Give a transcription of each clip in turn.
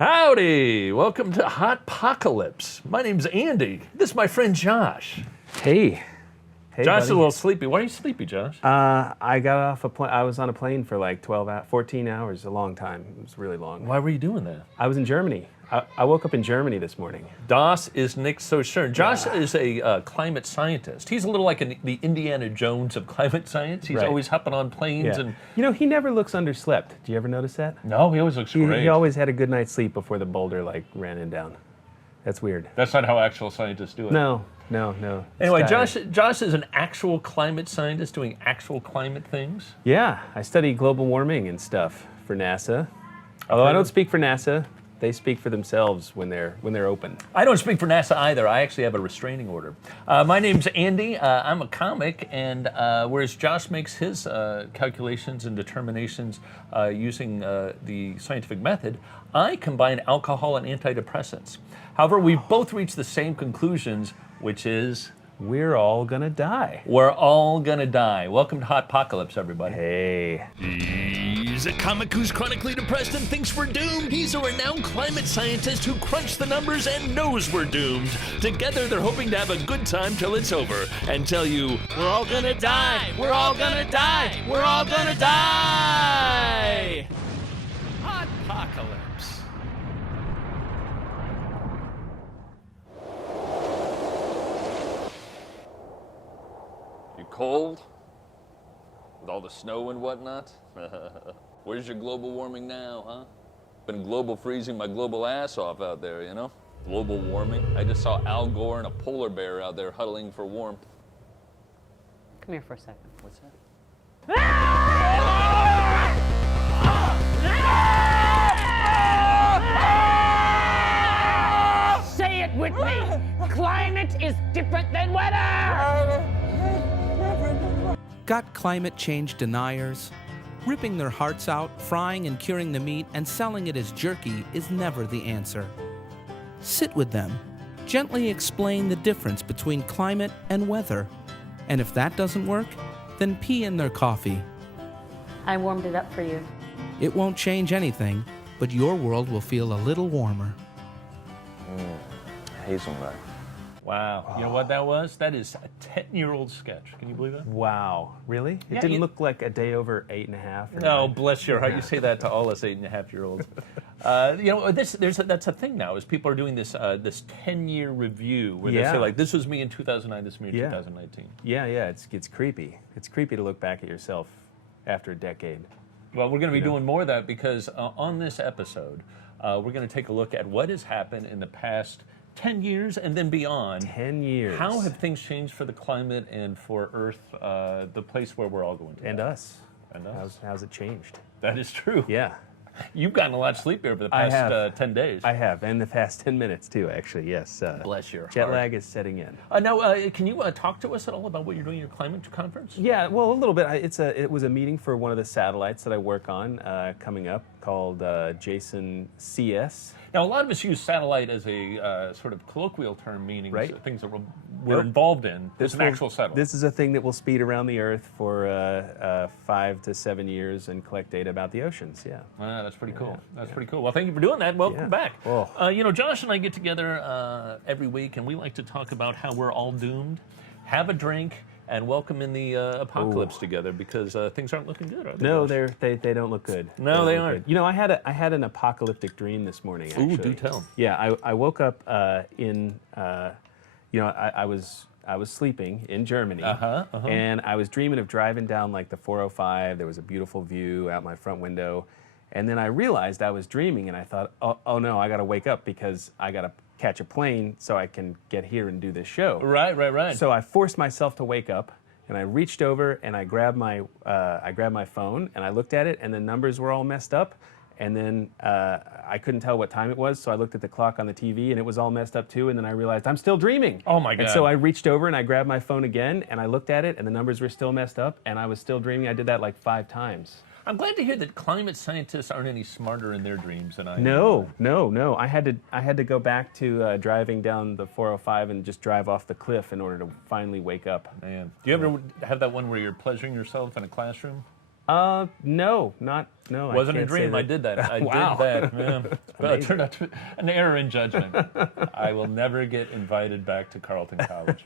Howdy! Welcome to Hotpocalypse. My name's Andy. This is my friend Josh. Hey. Hey, Josh buddy. is a little sleepy. Why are you sleepy, Josh? I got off a plane. I was on a plane for like 14 hours, a long time. It was really long. Why were you doing that? I was in Germany. I woke up in Germany this morning. Das ist nicht so schön. Josh is a climate scientist. He's a little like the Indiana Jones of climate science. He's always hopping on planes and... You know, he never looks underslept. Do you ever notice that? No, he always looks great. He always had a good night's sleep before the boulder like ran him down. That's weird. That's not how actual scientists do it. No. Anyway, Josh is an actual climate scientist doing actual climate things. Yeah, I study global warming and stuff for NASA. Although I don't speak for NASA. They speak for themselves when they're open. I don't speak for NASA either. I actually have a restraining order. My name's Andy. I'm a comic, and whereas Josh makes his calculations and determinations using the scientific method, I combine alcohol and antidepressants. However, we've both reached the same conclusions, which is... We're all gonna die. We're all gonna die. Welcome to Hotpocalypse, everybody. Hey. He's a comic who's chronically depressed and thinks we're doomed. He's a renowned climate scientist who crunched the numbers and knows we're doomed. Together, they're hoping to have a good time till it's over and tell you, we're all gonna die. We're all gonna die. We're all gonna die. Hotpocalypse. You cold? With all the snow and whatnot? Where's your global warming now, huh? Been global freezing my global ass off out there, you know? Global warming. I just saw Al Gore and a polar bear out there huddling for warmth. Come here for a second. What's that? Say it with me. Climate is different than weather. Got climate change deniers? Ripping their hearts out, frying and curing the meat, and selling it as jerky is never the answer. Sit with them. Gently explain the difference between climate and weather. And if that doesn't work, then pee in their coffee. I warmed it up for you. It won't change anything, but your world will feel a little warmer. Hazelnut. Wow. You know what that was? That is a 10-year-old sketch. Can you believe that? Wow, really? It didn't look like a day over 8.5. No, bless your heart. You say that to all us 8.5-year-olds. You know, that's a thing now. Is people are doing this 10-year review where they say like, this was me in 2009, this was me in 2019. Yeah. It's creepy. It's creepy to look back at yourself after a decade. Well, we're going to be doing more of that because on this episode, we're going to take a look at what has happened in the past 10 years and then beyond. 10 years. How have things changed for the climate and for Earth, the place where we're all going to? And us. And us. How's it changed? That is true. Yeah. You've gotten a lot of sleep here over the past 10 days. I have, and the past 10 minutes too, actually, yes. Bless your heart. Jet lag is setting in. Now, can you talk to us at all about what you're doing at your climate conference? Yeah, well, a little bit. It was a meeting for one of the satellites that I work on coming up called Jason CS. Now, a lot of us use satellite as a sort of colloquial term, meaning things that we're Nope. involved in. This is an actual satellite. This is a thing that will speed around the Earth for 5 to 7 years and collect data about the oceans, yeah. That's pretty cool. That's pretty cool. Well, thank you for doing that. Welcome back. Well. You know, Josh and I get together every week, and we like to talk about how we're all doomed, have a drink, and welcome in the apocalypse together because things aren't looking good, are they? No, they don't look good. No, they aren't. You know, I had an apocalyptic dream this morning, actually. Ooh, do tell. Yeah, I woke up I was sleeping in Germany, and I was dreaming of driving down like the 405. There was a beautiful view out my front window, and then I realized I was dreaming, and I thought, oh no, I got to wake up because I got to catch a plane so I can get here and do this show. Right. So I forced myself to wake up, and I reached over and I grabbed my phone and I looked at it, and the numbers were all messed up. And then I couldn't tell what time it was, so I looked at the clock on the TV, and it was all messed up too, and then I realized I'm still dreaming. Oh my God. And so I reached over and I grabbed my phone again, and I looked at it, and the numbers were still messed up, and I was still dreaming. I did that like 5 times. I'm glad to hear that climate scientists aren't any smarter in their dreams than I am. No. I had to go back to driving down the 405 and just drive off the cliff in order to finally wake up. Man, do you ever have that one where you're pleasuring yourself in a classroom? No. Wasn't a dream. I did that. I Wow. did that. Yeah. Well, it turned out to be an error in judgment. I will never get invited back to Carleton College.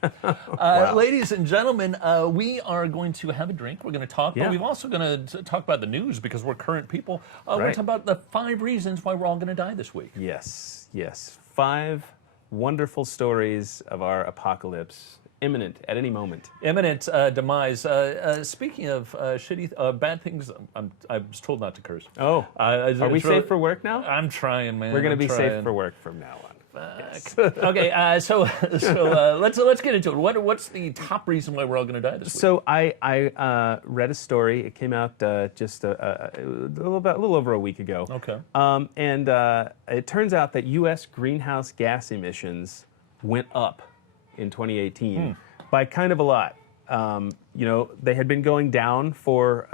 Ladies and gentlemen, we are going to have a drink. We're going to talk, but we're also going to talk about the news because we're current people. We're going to talk about the 5 reasons why we're all going to die this week. Yes. 5 wonderful stories of our apocalypse. Imminent at any moment. Imminent demise. Speaking of shitty, bad things, I was told not to curse. Oh, are we safe for work now? I'm trying, man. We're going to be safe for work from now on. Yes. Okay, so let's get into it. What's the top reason why we're all going to die this week? So I read a story. It came out just a little over a week ago. Okay. And it turns out that U.S. greenhouse gas emissions went up in 2018 by kind of a lot. They had been going down for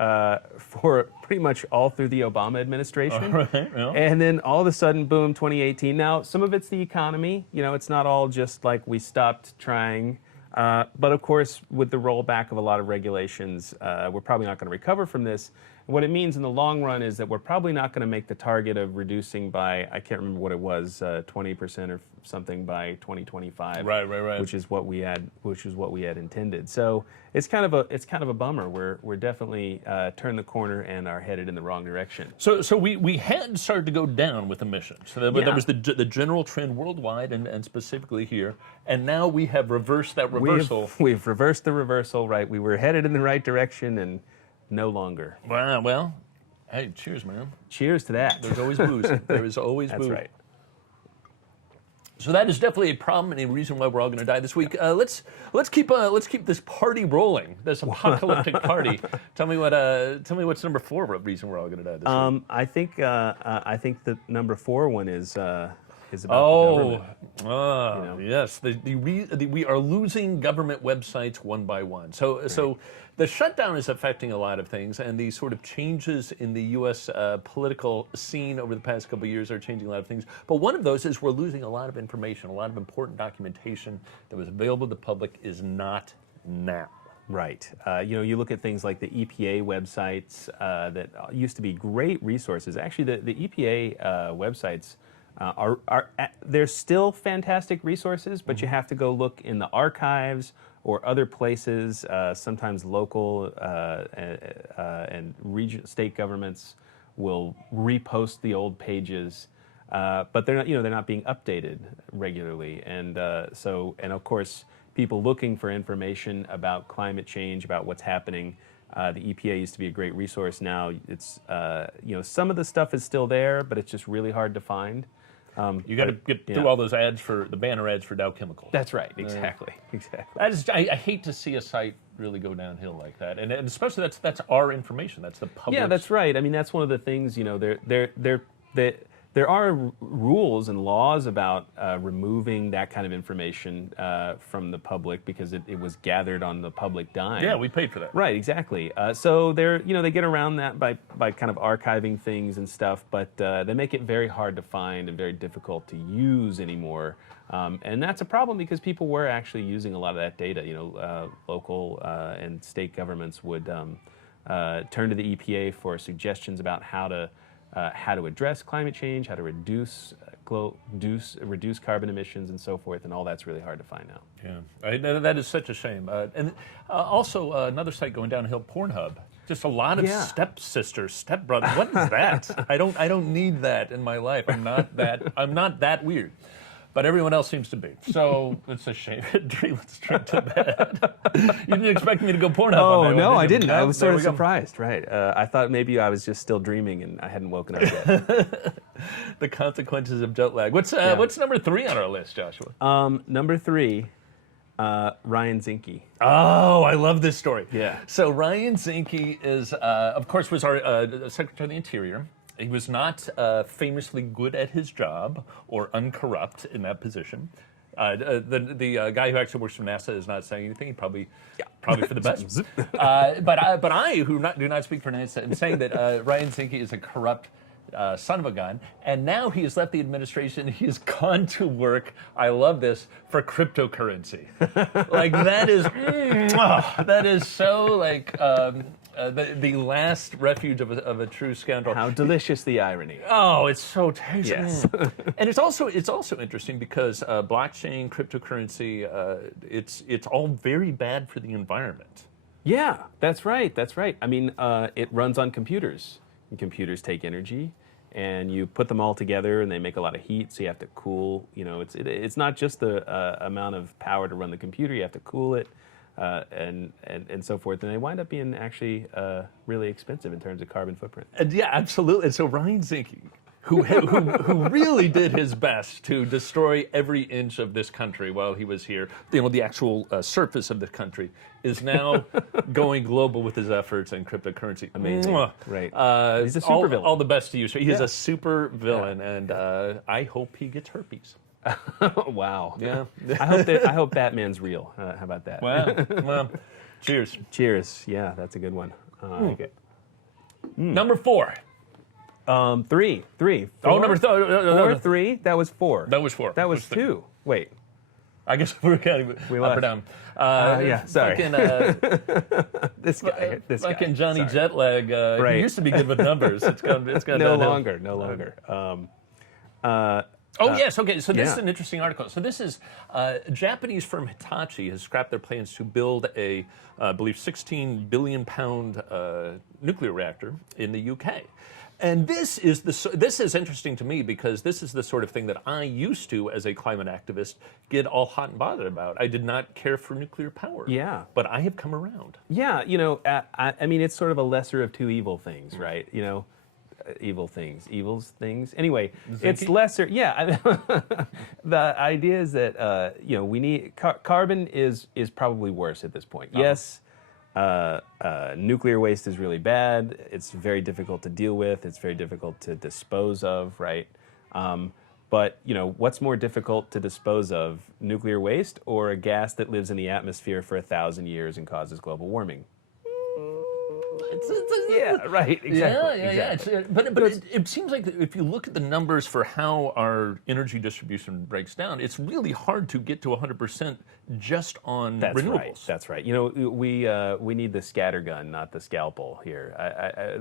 pretty much all through the Obama administration. Right, yeah. And then all of a sudden, boom, 2018. Now, some of it's the economy. It's not all just like we stopped trying. But of course, with the rollback of a lot of regulations, we're probably not going to recover from this. What it means in the long run is that we're probably not going to make the target of reducing by, I can't remember what it was, 20% or something by 2025. Right. Which is what we had intended. So it's kind of a bummer. We're definitely turned the corner and are headed in the wrong direction. So we had started to go down with emissions. So that was the general trend worldwide and specifically here. And now we have reversed that reversal. We've reversed the reversal, right? We were headed in the right direction and no longer. Wow, well, hey, cheers, man. Cheers to that. There's always booze. There is always booze. That's right. So that is definitely a problem and a reason why we're all going to die this week. Let's keep this party rolling. This apocalyptic party. Tell me what's number 4 reason we're all going to die this week. I think the number 4 one is about the government. Yes. We are losing government websites one by one. So the shutdown is affecting a lot of things, and the sort of changes in the U.S. Political scene over the past couple of years are changing a lot of things. But one of those is we're losing a lot of information, a lot of important documentation that was available to the public is not now. Right. You look at things like the EPA websites that used to be great resources. Actually, the EPA websites they're still fantastic resources, but you have to go look in the archives or other places. Sometimes local and state governments will repost the old pages, but they're not being updated regularly. And of course, people looking for information about climate change, about what's happening. The EPA used to be a great resource. Now it's some of the stuff is still there, but it's just really hard to find. You got to get through all those ads for the banner ads for Dow Chemical. That's right. Exactly. I hate to see a site really go downhill like that, and especially that's our information. That's the public. Yeah, that's right. I mean, that's one of the things. There are rules and laws about removing that kind of information from the public because it was gathered on the public dime. Yeah, we paid for that. Right, exactly. So they get around that by kind of archiving things and stuff, but they make it very hard to find and very difficult to use anymore. And that's a problem because people were actually using a lot of that data. Local and state governments would turn to the EPA for suggestions about how to address climate change, how to reduce carbon emissions, and so forth, and all that's really hard to find now. Yeah, that is such a shame. And also another site going downhill, Pornhub. Just a lot of stepsister, stepbrother. What is that? I don't need that in my life. I'm not that weird. But everyone else seems to be. So it's a shame. Let's drink to bed. You didn't expect me to go Pornhub. Oh, no, I didn't. I was sort of surprised, right. I thought maybe I was just still dreaming and I hadn't woken up yet. The consequences of jet lag. What's number 3 on our list, Joshua? Number 3, Ryan Zinke. Oh, I love this story. Yeah. So Ryan Zinke is, of course, was our Secretary of the Interior. He was not famously good at his job or uncorrupt in that position. The guy who actually works for NASA is not saying anything. Probably for the best. But I, who do not speak for NASA, am saying that Ryan Zinke is a corrupt son of a gun, and now he has left the administration. He has gone to work. I love this, for cryptocurrency. Like that is so like. the last refuge of a true scoundrel. How delicious the irony. Oh, it's so tasty. Yes. And it's also interesting because blockchain, cryptocurrency, it's all very bad for the environment. Yeah, that's right. That's right. I mean, it runs on computers. And computers take energy, and you put them all together, and they make a lot of heat. So you have to cool. You know, it's not just the amount of power to run the computer. You have to cool it, and so forth. And they wind up being actually really expensive in terms of carbon footprint. And yeah, absolutely. And so Ryan Zinke, who really did his best to destroy every inch of this country while he was here, the actual surface of the country, is now going global with his efforts in cryptocurrency. Amazing. Mwah. Right. He's a super villain. All the best to you. So he is Yeah. a super villain, and I hope he gets herpes. Wow. Yeah. I hope Batman's real. How about that? Well, cheers. Cheers. Yeah, that's a good one. Okay. Number 4. Three. Oh, Four? number 4, 3. That was 4. That was 4. That was 2. Wait. I guess we're counting up or lost. down. Yeah, sorry. Fucking, This guy. fucking Johnny Sorry. Jetlag. Right. He used to be good with numbers. It's gone No downhill. longer. Oh, yes, okay, so this is yeah. an interesting article. So this is a Japanese firm Hitachi has scrapped their plans to build a, I believe, 16 billion pound nuclear reactor in the UK. And this is interesting to me because this is the sort of thing that I used to, as a climate activist, get all hot and bothered about. I did not care for nuclear power. Yeah. But I have come around. Yeah, you know, I mean, it's sort of a lesser of two evil things, right? You know, evils things. Anyway, it's lesser. Yeah, the idea is that you know, we need carbon is probably worse at this point. Yes, nuclear waste is really bad. It's very difficult to deal with. It's very difficult to dispose of, right? But you know, what's more difficult to dispose of, nuclear waste or a gas that lives in the atmosphere for 1,000 years and causes global warming? Yeah, right. Exactly. Yeah. Exactly. But it seems like if you look at the numbers for how our energy distribution breaks down, it's really hard to get to 100% just on That's renewables. right. That's right. You know, we need the scatter gun, not the scalpel here.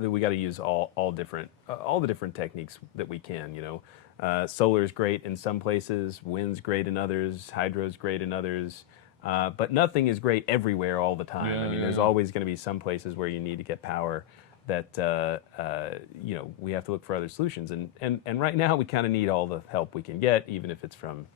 We got to use all the different techniques that we can. You know, solar is great in some places, wind's great in others, hydro's great in others. But nothing is great everywhere all the time. I mean, there's always going to be some places where you need to get power that, you know, we have to look for other solutions. And right now we kind of need all the help we can get, even if it's from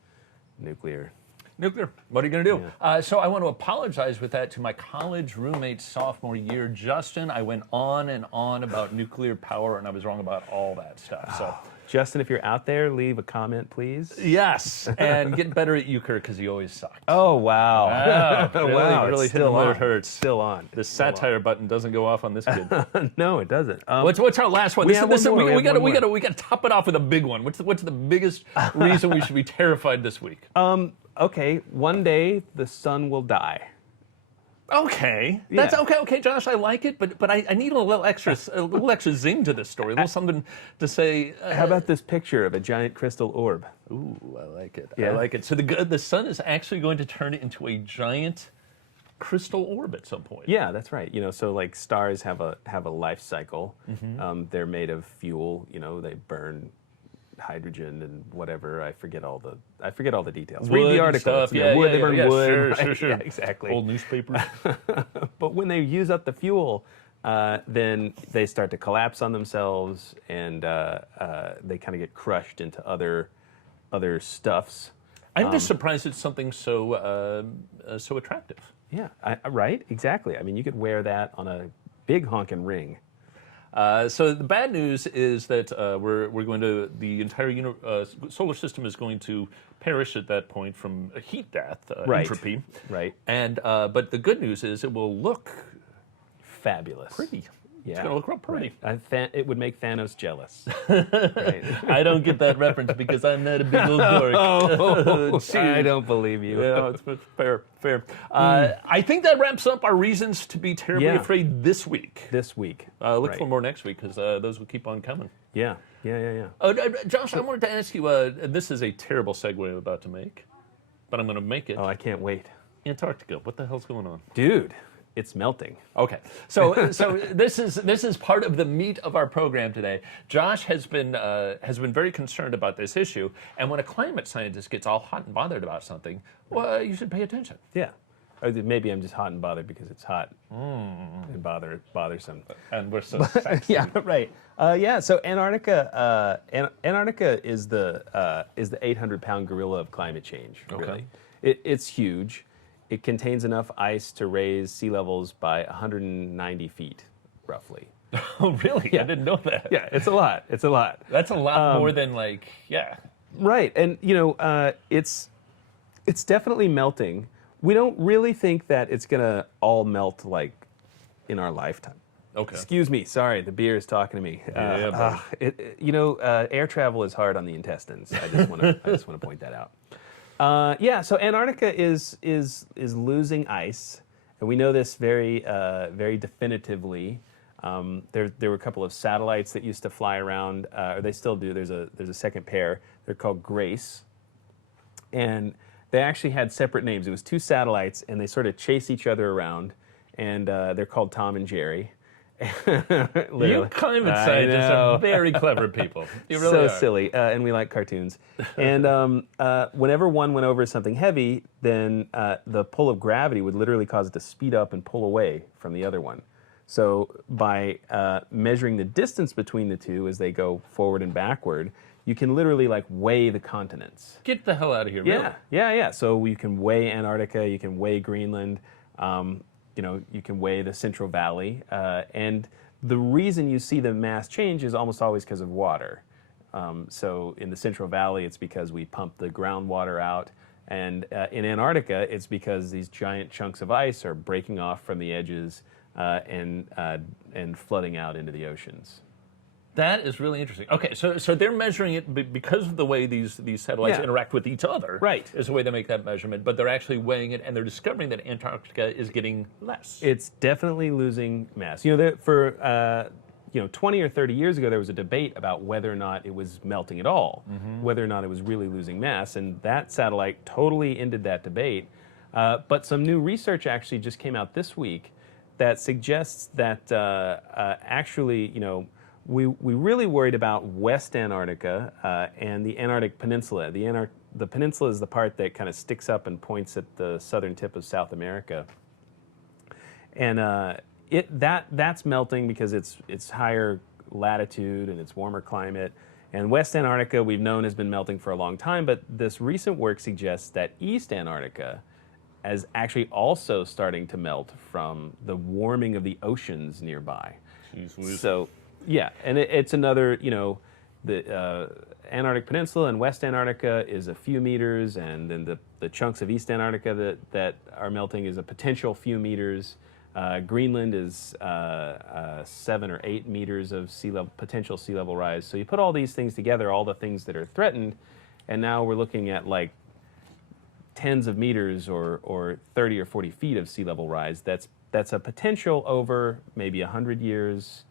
nuclear. Nuclear. What are you going to do? Yeah. So I want to apologize with that to my college roommate sophomore year, Justin. I went on and on about nuclear power, and I was wrong about all that stuff. So. Justin, if you're out there, leave a comment, please. Yes, and get better at euchre because he always sucked. Oh, wow. Wow, really hit him where it hurts. Still on. The satire button doesn't go off on this kid. No, it doesn't. What's our last one? We got to top it off with a big one. What's the biggest reason we should be terrified this week? Okay, one day the sun will die. Okay, that's okay, Josh. I like it, but I need a little extra zing to this story, a little something to say. How about this picture of a giant crystal orb? Ooh, I like it. Yeah. I like it. So the sun is actually going to turn into a giant crystal orb at some point. Yeah, that's right. You know, so like stars have a life cycle. They're made of fuel. You know, they burn hydrogen and whatever. I forget all the details. Wood Read the article. Stuff. They burn wood. Sure. Yeah, exactly. Old newspapers. But when they use up the fuel, then they start to collapse on themselves, and they kind of get crushed into other stuffs. I'm just surprised it's something so attractive. Yeah, right. Exactly. I mean, you could wear that on a big honkin' ring. So the bad news is that the entire solar system is going to perish at that point from a heat death, entropy. Right. And but the good news is it will look Fabulous. pretty. Yeah. It's going to look real pretty. Right. It would make Thanos jealous. Right. I don't get that reference because I'm not a big old dork. I don't believe you. Yeah, it's fair. I think that wraps up our reasons to be terribly afraid this week. This week. Look for more next week because those will keep on coming. Yeah. Josh, I wanted to ask you, this is a terrible segue I'm about to make, but I'm going to make it. Oh, I can't wait. Antarctica, what the hell's going on? Dude, it's melting. Okay, so this is part of the meat of our program today. Josh has been very concerned about this issue, and when a climate scientist gets all hot and bothered about something, well, you should pay attention. Yeah. Or maybe I'm just hot and bothered because it's hot and bothersome. And we're so sexy. Yeah, right. So Antarctica, Antarctica is the 800-pound gorilla of climate change. Okay. Really, it's huge. It contains enough ice to raise sea levels by 190 feet, roughly. Oh, really? Yeah. I didn't know that. Yeah, it's a lot. It's a lot. That's a lot more than Right, and it's definitely melting. We don't really think that it's gonna all melt like in our lifetime. Okay. Excuse me, sorry, the beer is talking to me. Air travel is hard on the intestines. I just want to point that out. So Antarctica is losing ice, and we know this very definitively. There were a couple of satellites that used to fly around, or they still do. There's a second pair. They're called Grace, and they actually had separate names. It was 2 satellites, and they sort of chase each other around, and they're called Tom and Jerry. You climate scientists are very clever people. You really are. Silly, and we like cartoons. And whenever one went over something heavy, then the pull of gravity would literally cause it to speed up and pull away from the other one. So by measuring the distance between the two as they go forward and backward, you can literally weigh the continents. Get the hell out of here! Yeah, really? yeah. So you can weigh Antarctica, you can weigh Greenland. You can weigh the Central Valley, and the reason you see the mass change is almost always because of water. So in the Central Valley, it's because we pump the groundwater out, and in Antarctica, it's because these giant chunks of ice are breaking off from the edges and flooding out into the oceans. That is really interesting. Okay, so they're measuring it because of the way these satellites interact with each other. Right. Is the way they make that measurement, but they're actually weighing it, and they're discovering that Antarctica is getting less. It's definitely losing mass. For 20 or 30 years ago, there was a debate about whether or not it was melting at all, whether or not it was really losing mass, and that satellite totally ended that debate. But some new research actually just came out this week that suggests that we really worried about West Antarctica and the Antarctic Peninsula. The peninsula is the part that kind of sticks up and points at the southern tip of South America, and that's melting because it's higher latitude and it's warmer climate. And West Antarctica we've known has been melting for a long time, but this recent work suggests that East Antarctica is actually also starting to melt from the warming of the oceans nearby. Jeez, so. Yeah, and it's another, the Antarctic Peninsula and West Antarctica is a few meters, and then the chunks of East Antarctica that are melting is a potential few meters. Greenland is 7 or 8 meters of potential sea level rise. So you put all these things together, all the things that are threatened, and now we're looking at tens of meters or 30 or 40 feet of sea level rise. That's a potential over maybe 100 years.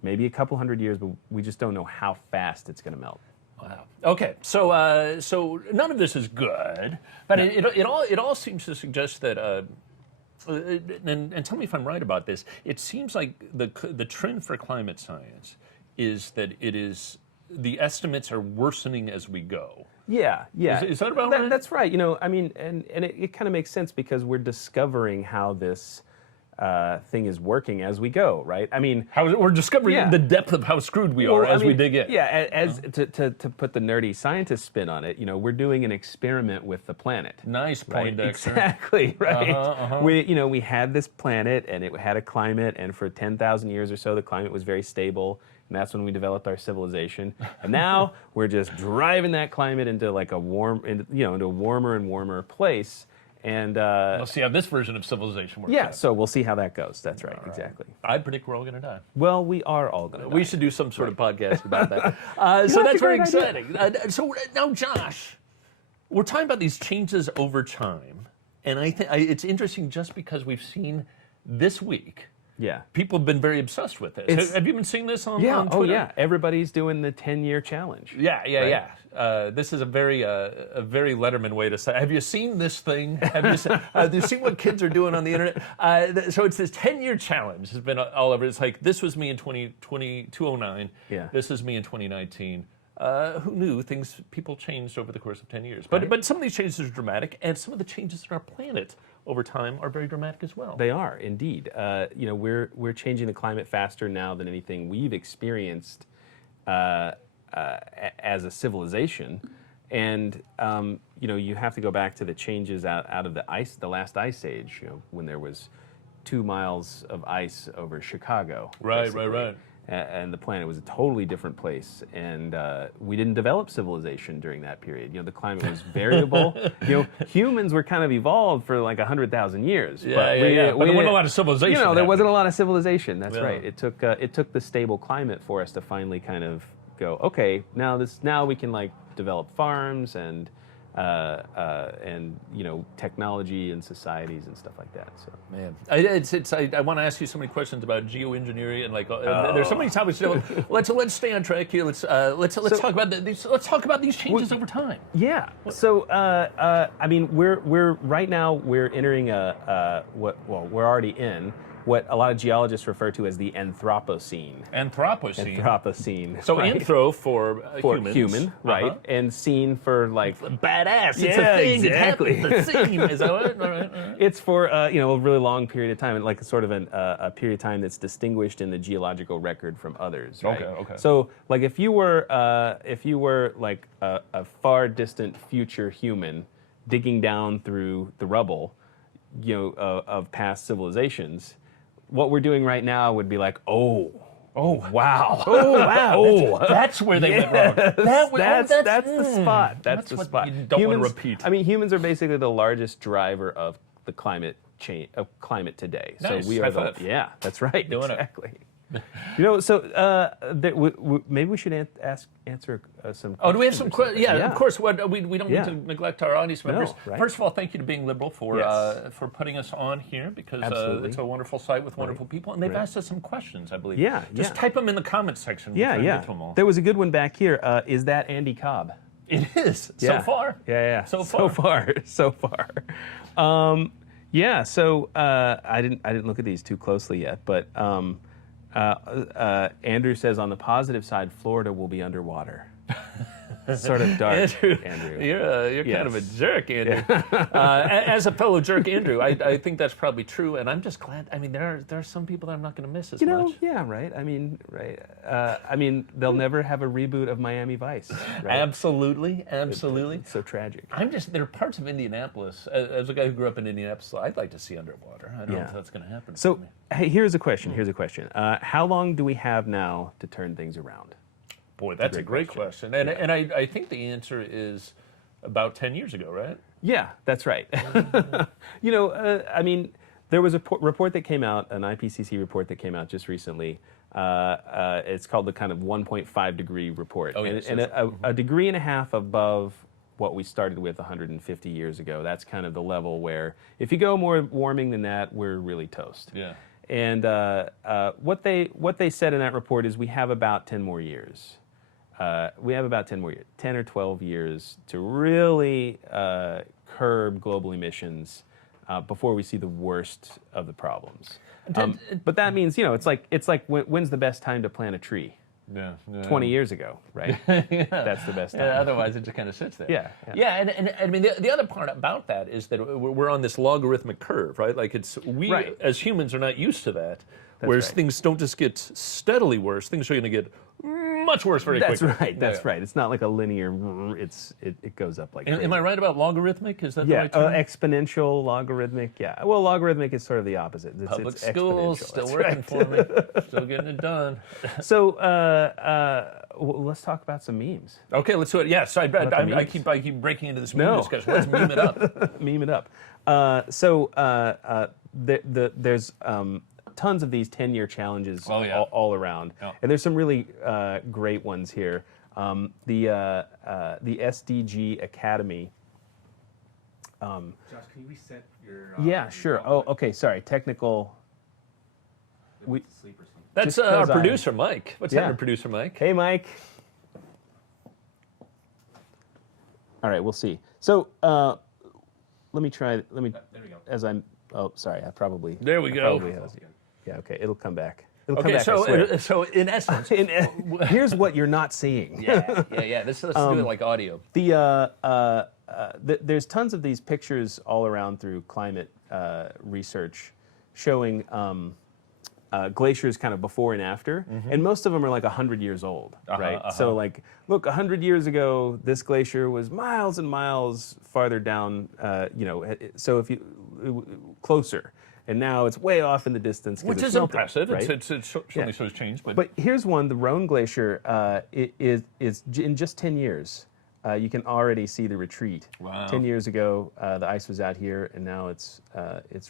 Maybe a couple hundred years, but we just don't know how fast it's going to melt. Wow. Okay, so none of this is good, but it all seems to suggest that. And tell me if I'm right about this. It seems like the trend for climate science is that the estimates are worsening as we go. Yeah. Is that about right? That's right. And it kind of makes sense because we're discovering how this thing is working as we go, right? How we're discovering the depth of how screwed we are as we dig in. Yeah, to put the nerdy scientist spin on it, we're doing an experiment with the planet. Nice point, right? Exactly, right? We had this planet, and it had a climate, and for 10,000 years or so, the climate was very stable, and that's when we developed our civilization. And now we're just driving that climate into into a warmer and warmer place. And we'll see how this version of civilization works out. So we'll see how that goes. That's right, exactly. I predict we're all going to die. Well, we are all going to die. We should do some sort of podcast about that. So that's very exciting. So now, Josh, we're talking about these changes over time, and I think it's interesting just because we've seen this week Yeah. People have been very obsessed with this. It's- Have you been seeing this on Yeah. on Oh Twitter? yeah. Everybody's doing the 10-year challenge. Yeah, Right? yeah. This is a very Letterman way to say. Have you seen this thing? Have you seen what kids are doing on the internet? So it's this 10-year challenge. Has been all over. It's like this was me in 2009. Yeah. This is me in 2019. Who knew people changed over the course of 10 years? But some of these changes are dramatic, and some of the changes in our planet over time are very dramatic as well. They are indeed. We're changing the climate faster now than anything we've experienced as a civilization, and you have to go back to the changes out of the last ice age. When there was 2 miles of ice over Chicago. Right. And the planet was a totally different place, and we didn't develop civilization during that period. The climate was variable. Humans were kind of evolved for like 100,000 years. But there wasn't a lot of civilization. There wasn't a lot of civilization. That's Yeah. right. It took the stable climate for us to finally kind of go, okay, now we can like develop farms and technology and societies and stuff like that. So Man, I want to ask you so many questions about geoengineering and there's so many topics. Let's stay on track here. Let's talk about let's talk about these changes over time. yeah. So we're right now we're entering we're already in what a lot of geologists refer to as the Anthropocene. Anthropocene. So right? anthro for humans. Human, right? Uh-huh. And scene for like Badass. It's Yeah, a thing. exactly. It happens. The scene. Is that what? All right. It's for a really long period of time, and like sort of a period of time that's distinguished in the geological record from others. Right? Okay. So like if you were like a far distant future human digging down through the rubble, of past civilizations, what we're doing right now would be like, oh wow. That's where they went wrong. That's the spot. That's the what spot. you don't want to repeat. I mean, humans are basically the largest driver of the climate change of climate today. Nice. So we are High five. yeah, that's right. Doing it. exactly. Maybe we should answer some. Oh, do we have some questions? Yeah, Yeah. of course. We don't Yeah. need to neglect our audience members. right. First of all, thank you to Being Liberal for Yes. for putting us on here because Absolutely. it's a wonderful site with wonderful people, and they've Right. asked us some questions, I believe. Yeah, Just yeah. type them in the comments section. We'll Yeah, try to yeah. get to 'em all. There was a good one back here. Is that Andy Cobb? It is Yeah. so far. Yeah. So So far. Yeah. So I didn't look at these too closely yet, but Andrew says on the positive side, Florida will be underwater. Sort of dark, Andrew. You're kind of a jerk, Andrew. As a fellow jerk, Andrew, I think that's probably true, and I'm just glad. I mean, there are some people that I'm not going to miss as much. Yeah, right. I mean, right. They'll never have a reboot of Miami Vice. Right? Absolutely. It's so tragic. There are parts of Indianapolis, as a guy who grew up in Indianapolis, I'd like to see underwater. I don't know if that's going to happen. So, for me. hey, here's a question. How long do we have now to turn things around? Boy, that's a great question. And I think the answer is about 10 years ago, right? Yeah, that's right. There was a report that came out, an IPCC report that came out just recently. It's called the kind of 1.5 degree report. Oh, yes, and yes. a degree and a half above what we started with 150 years ago. That's kind of the level where if you go more warming than that, we're really toast. Yeah. And what they said in that report is we have about 10 more years. 10 or 12 years to really curb global emissions before we see the worst of the problems. But that means, it's like when's the best time to plant a tree? Yeah. 20 years ago, right? That's the best time. Yeah, otherwise it just kind of sits there. Yeah. And I mean, the other part about that is that we're on this logarithmic curve, right? Like we Right. as humans are not used to that. Whereas right. things don't just get steadily worse; things are going to get much worse very quickly. That's right. It's not like a linear. It goes up like. Crazy. Am I right about logarithmic? Is that the right term? Exponential, logarithmic. Yeah. Well, logarithmic is sort of the opposite. Public it's schools exponential. still That's working right. for me, still getting it done. So let's talk about some memes. Okay, let's do it. Yes, I keep breaking into this meme discussion. Let's meme it up. Meme it up. There's tons of these 10-year challenges all around, and there's some really great ones here. The SDG Academy. Josh, can you reset your? Yeah, sure. Oh, okay. Sorry, technical. That's Just our 'cause producer, Mike. What's Yeah. happening, producer Mike? Hey, Mike. All right, we'll see. So let me try. Let me. There we go. As I'm. Oh, sorry. I probably. There we I go. Probably has you. Yeah. Okay. It'll come back. It'll Okay, come back. I swear. so in essence, Here's what you're not seeing. yeah. Let's do it like audio. There's tons of these pictures all around through climate research showing glaciers kind of before and after, and most of them are like 100 years old, right? So like, look, 100 years ago, this glacier was miles and miles farther down, so if you closer. And now it's way off in the distance. Which is melted, impressive. Right? It certainly shows change. But here's one, the Rhone Glacier is in just 10 years. You can already see the retreat. Wow. 10 years ago, the ice was out here, and now it's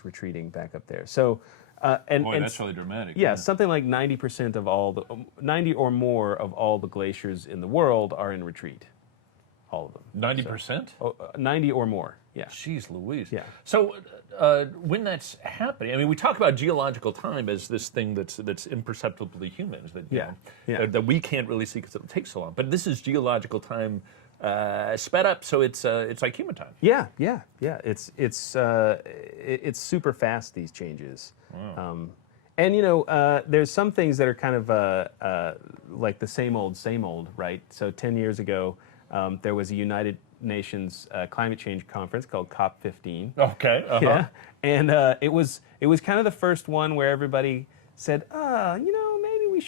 retreating back up there. So, That's really dramatic. Yeah, something like 90% of all the 90 or more of all the glaciers in the world are in retreat. All of them. 90%? 90 or more. Yeah. Jeez Louise. Yeah. So when that's happening, I mean, we talk about geological time as this thing that's imperceptibly human, that we can't really see because it takes so long. But this is geological time sped up, so it's like human time. Yeah. It's super fast, these changes. Wow. And there's some things that are kind of like the same old, right? So 10 years ago, there was a United Nations climate change conference called COP15. Okay. Yeah, and it was kind of the first one where everybody said, maybe we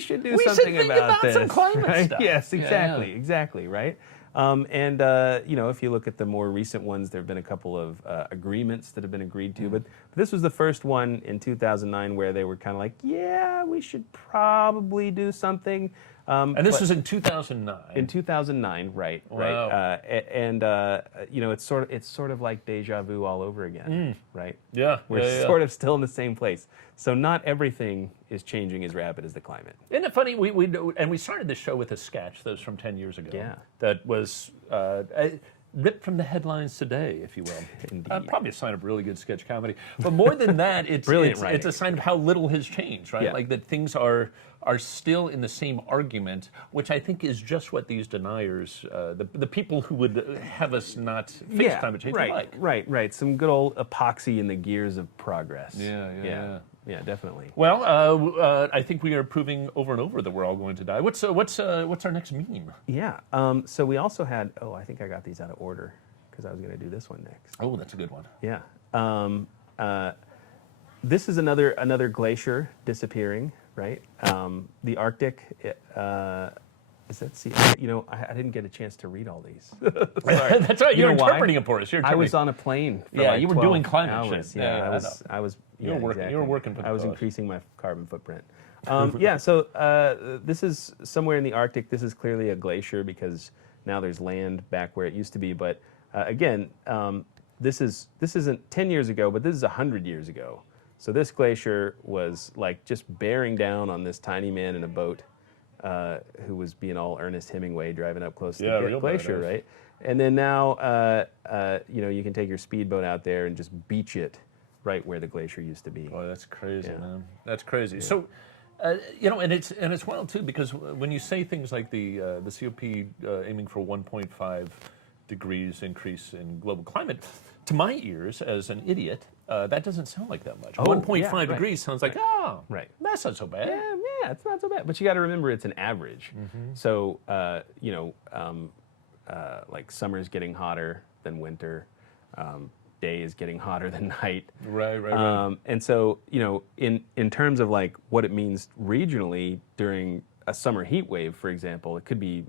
should do something about this. Some climate right? stuff. Yes, exactly, right. If you look at the more recent ones, there have been a couple of agreements that have been agreed to, but this was the first one in 2009 where they were kind of like, yeah, we should probably do something. And this was in 2009. In 2009, right. It's sort of like deja vu all over again, right? Yeah. We're sort of still in the same place. So not everything is changing as rapid as the climate. Isn't it funny? We started this show with a sketch that was from 10 years ago. Yeah. That was ripped from the headlines today, if you will. Indeed. Probably a sign of really good sketch comedy. But more than that, it's a sign of how little has changed, right? Yeah. Like that things are still in the same argument, which I think is just what these deniers, the people who would have us not fix climate change, like. Right. Some good old epoxy in the gears of progress. Yeah, definitely. Well, I think we are proving over and over that we're all going to die. What's our next meme? Yeah. So we also had. Oh, I think I got these out of order because I was going to do this one next. Oh, that's a good one. Yeah. This is another glacier disappearing. Right. The Arctic. Is that? See, I didn't get a chance to read all these. Sorry. That's right. You're interpreting why? it for us. I was on a plane. For Yeah, like you were 12 doing climate hours. shit. Yeah, I was. You were working. Exactly. You were working for the I was cause. increasing my carbon footprint. So this is somewhere in the Arctic. This is clearly a glacier because now there's land back where it used to be. But again, this isn't 10 years ago, but this is 100 years ago. So this glacier was like just bearing down on this tiny man in a boat who was being all Ernest Hemingway driving up close to the glacier, right? And then now, you can take your speedboat out there and just beach it right where the glacier used to be. Oh, that's crazy, man. That's crazy. Yeah. So, and it's wild too because when you say things like the COP aiming for 1.5 degrees increase in global climate, to my ears as an idiot, that doesn't sound like that much. 1.5 degrees sounds like, that's not so bad. Yeah, it's not so bad. But you got to remember it's an average. Mm-hmm. So, like summer's getting hotter than winter. Day is getting hotter than night. Right. And so, in terms of like what it means regionally during a summer heat wave, for example, it could be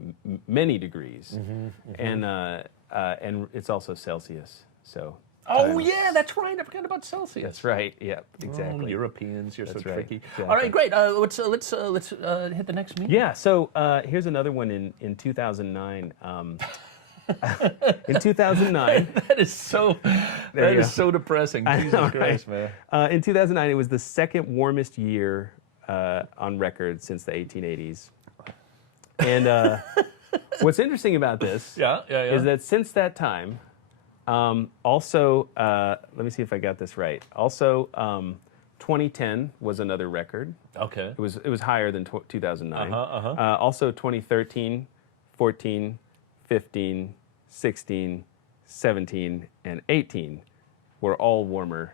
many degrees. And it's also Celsius. So. Yeah, that's right. I forgot about Celsius. That's right. Yep, exactly. Oh, Europeans, you're so tricky. Exactly. All right, great. Let's hit the next meme. Yeah. So here's another one in 2009. In 2009. That is so depressing. Jesus Christ, man. In 2009, it was the second warmest year on record since the 1880s. And what's interesting about this is that since that time, let me see if I got this right. Also, 2010 was another record. Okay. It was higher than 2009. Also 2013, 14, 15, 16, 17, and 18 were all warmer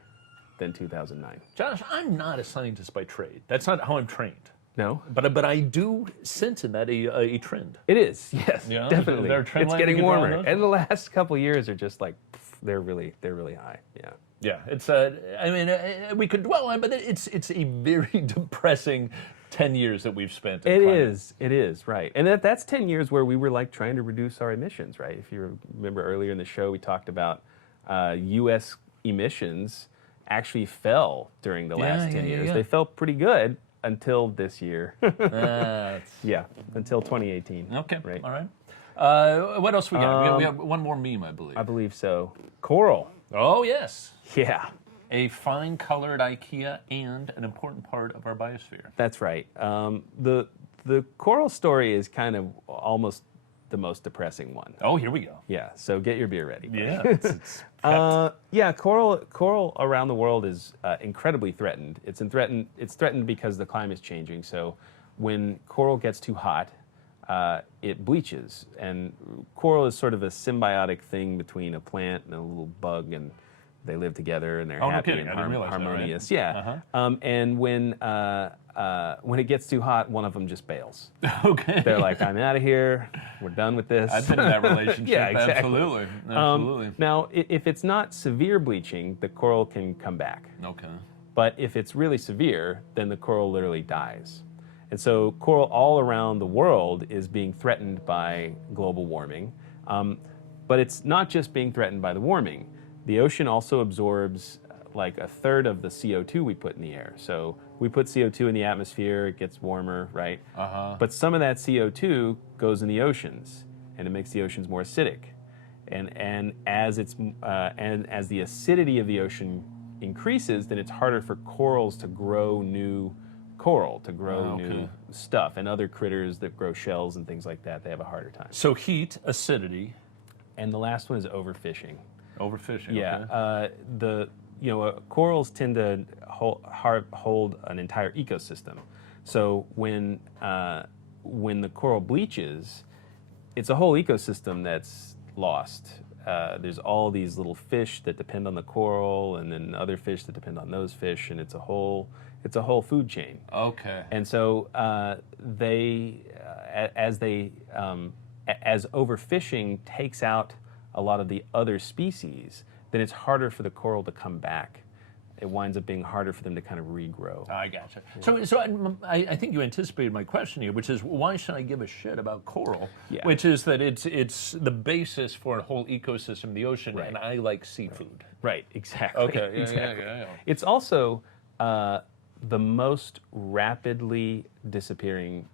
than 2009. Josh, I'm not a scientist by trade. That's not how I'm trained. No? But I do sense in that a trend. It is, yes, Yeah? definitely. Is there a trend It's line we getting can draw on warmer. those? And the last couple years are just like, they're really high, yeah. Yeah, it's I mean, we could dwell on, but it's a very depressing 10 years that we've spent. In climate. It is, right. And that's 10 years where we were like trying to reduce our emissions, right? If you remember earlier in the show, we talked about U.S. emissions actually fell during the last 10 years. Yeah. They fell pretty good until this year. That's- Yeah, until 2018. Okay, Right. all right. What else we got? We have one more meme, I believe. I believe so. Coral. Oh, yes. Yeah, A fine-colored IKEA and an important part of our biosphere. that's right. The coral story is kind of almost the most depressing one. Oh, here we go. Yeah, so get your beer ready. Yeah. Yeah, coral around the world is incredibly threatened. It's threatened because the climate's changing. So when coral gets too hot, it bleaches. And coral is sort of a symbiotic thing between a plant and a little bug, and they live together and they're Oh, no happy kidding. and I didn't realize that, right? harmonious. Yeah. And when it gets too hot, one of them just bails. Okay. They're like, I'm out of here. We're done with this. I've been in that relationship. Yeah, exactly. Absolutely. Absolutely. Now, if it's not severe bleaching, the coral can come back. Okay. But if it's really severe, then the coral literally dies. And so coral all around the world is being threatened by global warming. But it's not just being threatened by the warming. The ocean also absorbs like a third of the CO2 we put in the air. So we put CO2 in the atmosphere, it gets warmer, right? But some of that CO2 goes in the oceans, and it makes the oceans more acidic. And as the acidity of the ocean increases, then it's harder for corals to grow new coral, to grow new stuff, and other critters that grow shells and things like that. They have a harder time. So heat, acidity, And the last one is overfishing. overfishing. Yeah, Okay. corals tend to hold an entire ecosystem. So when the coral bleaches, it's a whole ecosystem that's lost. There's all these little fish that depend on the coral, and then other fish that depend on those fish, and it's a whole food chain. Okay. And so as overfishing takes out a lot of the other species, then it's harder for the coral to come back. It winds up being harder for them to kind of regrow. I gotcha. So I think you anticipated my question here, which is why should I give a shit about coral? Yeah. Which is that it's the basis for a whole ecosystem in the ocean, Right. and I like seafood. Right, exactly. Okay, yeah, exactly. yeah. It's also the most rapidly disappearing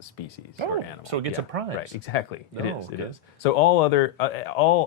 species or animal. so it gets a prize. Right, exactly. It Oh, is. It okay. is. So all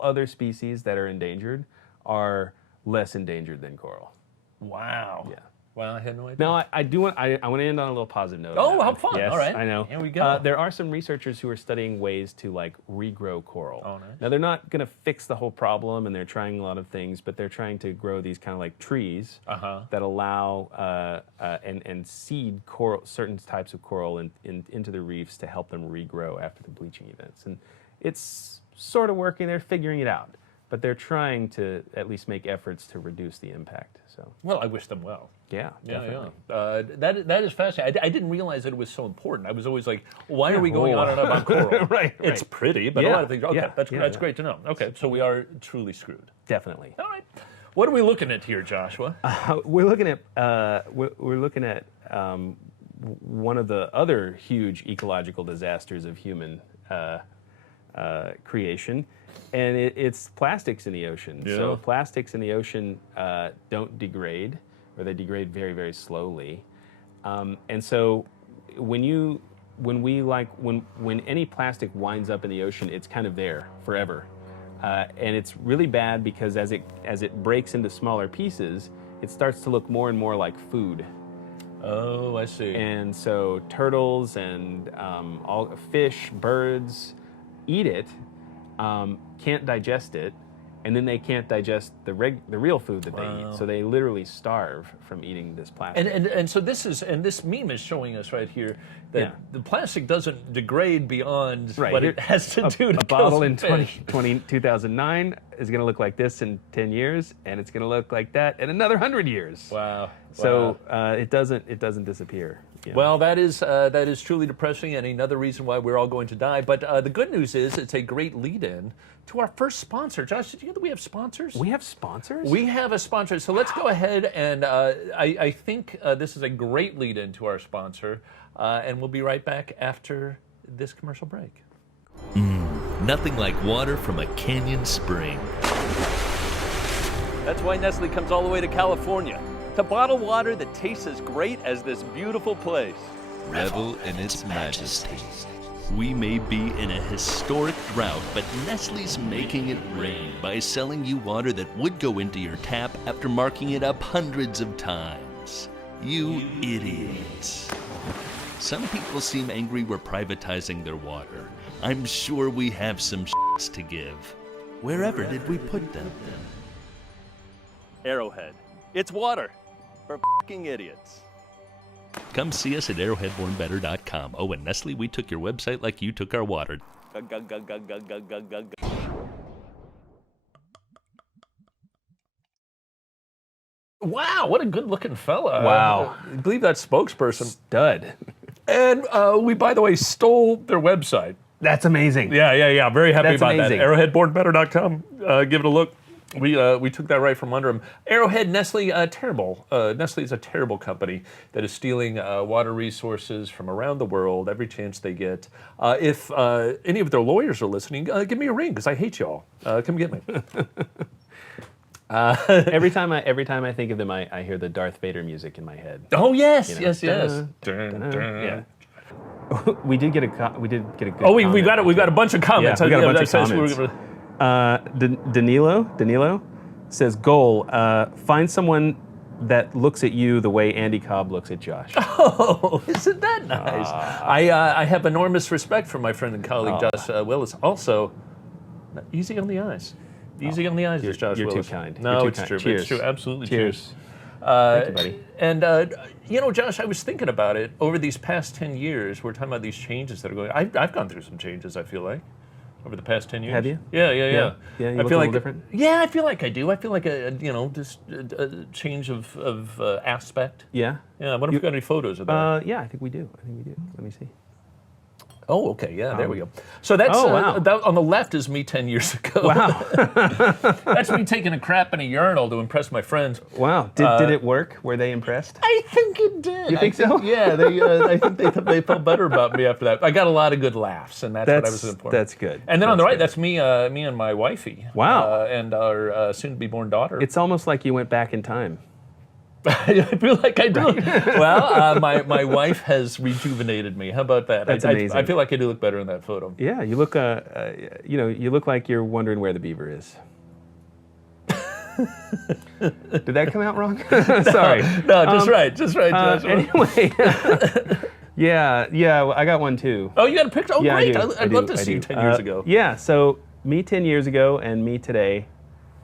other species that are endangered are less endangered than coral. Wow. Yeah. Well, I had no idea. Now, I want to end on a little positive note. Oh, on that how one. fun. Yes, All right. I know. Here we go. There are some researchers who are studying ways to like regrow coral. Oh, nice. Now, they're not going to fix the whole problem, and they're trying a lot of things, but they're trying to grow these kind of like trees that allow and seed coral, certain types of coral into the reefs to help them regrow after the bleaching events. And it's sort of working. They're figuring it out. But they're trying to at least make efforts to reduce the impact. So Well, I wish them well. yeah, definitely. Yeah. That is fascinating. I didn't realize that it was so important. I was always like, why are we going on and on about coral? Right, It's right. pretty, but a Yeah, lot of things. Okay, yeah, that's yeah. great to know. Okay, so we are truly screwed. Definitely. All right. What are we looking at here, Joshua? We're looking at one of the other huge ecological disasters of human creation, and it's plastics in the ocean. Yeah. So plastics in the ocean don't degrade, or they degrade very, very slowly. And so when any plastic winds up in the ocean, it's kind of there forever. And it's really bad because as it breaks into smaller pieces, it starts to look more and more like food. Oh, I see. And so turtles and all fish, birds eat it, can't digest it, and then they can't digest the real food that they eat. So they literally starve from eating this plastic. And so this meme is showing us right here that the plastic doesn't degrade beyond what it has to do to a kill bottle some in fish. 2009 is going to look like this in 10 years, and it's going to look like that in another 100 years. Wow. So it doesn't disappear. You know? Well, that is truly depressing, and another reason why we're all going to die. But the good news is it's a great lead-in to our first sponsor. Josh, did you know that we have sponsors? We have sponsors? We have a sponsor. So let's go ahead, and I think this is a great lead-in to our sponsor, and we'll be right back after this commercial break. Nothing like water from a canyon spring. That's why Nestle comes all the way to California to bottle water that tastes as great as this beautiful place. Revel in its majesty. We may be in a historic drought, but Nestle's making it rain by selling you water that would go into your tap after marking it up hundreds of times. You idiots. Some people seem angry we're privatizing their water. I'm sure we have some shits to give. Wherever did we put them? Arrowhead. It's water for fucking idiots. Come see us at arrowheadbornbetter.com. Oh, and Nestle, we took your website like you took our water. Wow, what a good-looking fella. Wow. I believe that spokesperson. Stud. And we, by the way, stole their website. That's amazing. Yeah. Very happy That's about amazing. that. Arrowheadbornbetter.com. Give it a look. We took that right from under them. Arrowhead, Nestle, terrible. Nestle is a terrible company that is stealing water resources from around the world every chance they get. If any of their lawyers are listening, give me a ring because I hate y'all. Come get me. Every time I think of them, I hear the Darth Vader music in my head. Oh yes, You know, yes. Yeah. we did get a good. Oh, we've comment. got a bunch of comments. Yeah, we got a bunch of that says comments. Danilo says, goal, find someone that looks at you the way Andy Cobb looks at Josh. Oh, isn't that nice? I have enormous respect for my friend and colleague Josh Willis. Also, easy on the eyes. Easy on the eyes, Josh you're Willis. too kind. No, You're it's too kind. true. Cheers. It's true. Absolutely. Cheers. Thank you, buddy. And Josh, I was thinking about it over these past 10 years. We're talking about these changes that are going. I've gone through some changes. I feel like over the past 10 years. Have you? Yeah. Yeah, you I look feel a like little different? Yeah, I feel like I do. I feel like just a change of aspect. Yeah. Yeah. I wonder if we've got any photos of that. Yeah, I think we do. Let me see. Oh, okay. Yeah, there we go. So that's wow. that on the left is me 10 years ago. Wow. That's me taking a crap in a urinal to impress my friends. Wow. Did it work? Were they impressed? I think it did. You think so? Yeah, I think they felt better about me after that. I got a lot of good laughs, and that's what I was looking for. That's good. And then on the That's right, good. that's me and my wifey. Wow. And our soon-to-be-born daughter. It's almost like you went back in time. I feel like I do. Well, my wife has rejuvenated me. How about that? That's amazing. I feel like I do look better in that photo. Yeah, you look you look like you're wondering where the beaver is. Did that come out wrong? Sorry. No, just right, Josh. Anyway, yeah, I got one too. Oh, you got a picture? Oh, Yeah, great. I I'd do, love to I see you do. 10 years ago. Yeah, so me 10 years ago and me today.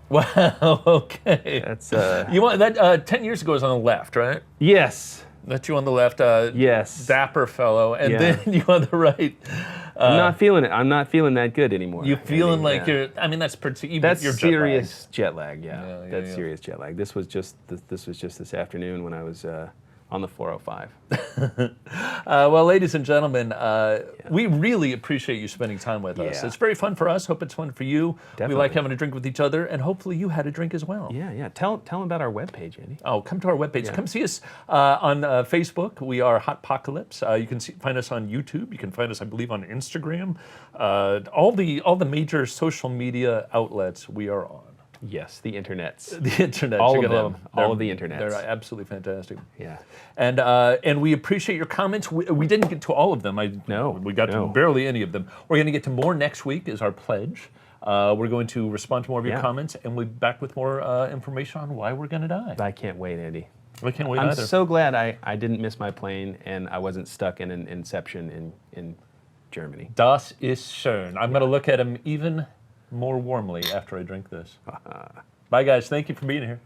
Wow, okay. That's You want that 10 years ago was on the left, right? yes. That's you on the left. Yes. Dapper fellow. And Yeah. then you on the right. I'm not feeling it. I'm not feeling that good anymore. You feeling like Yeah. you're, I mean, that's pretty, even That's your jet serious jet lag. Yeah, Yeah, that's yeah. serious jet lag. This was just this afternoon when I was on the 405. Well, ladies and gentlemen, we really appreciate you spending time with us. Yeah. It's very fun for us. Hope it's fun for you. We Definitely. like having a drink with each other, and hopefully you had a drink as well. Yeah. Tell them about our webpage, Andy. Oh, come to our webpage. Yeah. Come see us on Facebook. We are Hotpocalypse. You can find us on YouTube. You can find us, I believe, on Instagram. All the major social media outlets we are on. Yes, the internets. The internet. All You're of gonna them. love All of the internets. They're absolutely fantastic. Yeah. And we appreciate your comments. We didn't get to all of them. No, We got to barely any of them. We're going to get to more next week is our pledge. We're going to respond to more of your comments, and we'll be back with more information on why we're going to die. I can't wait, Andy. We can't wait I'm either. so glad I didn't miss my plane and I wasn't stuck in an inception in Germany. Das ist schön. I'm going to look at him even more warmly after I drink this. Bye, guys. Thank you for being here.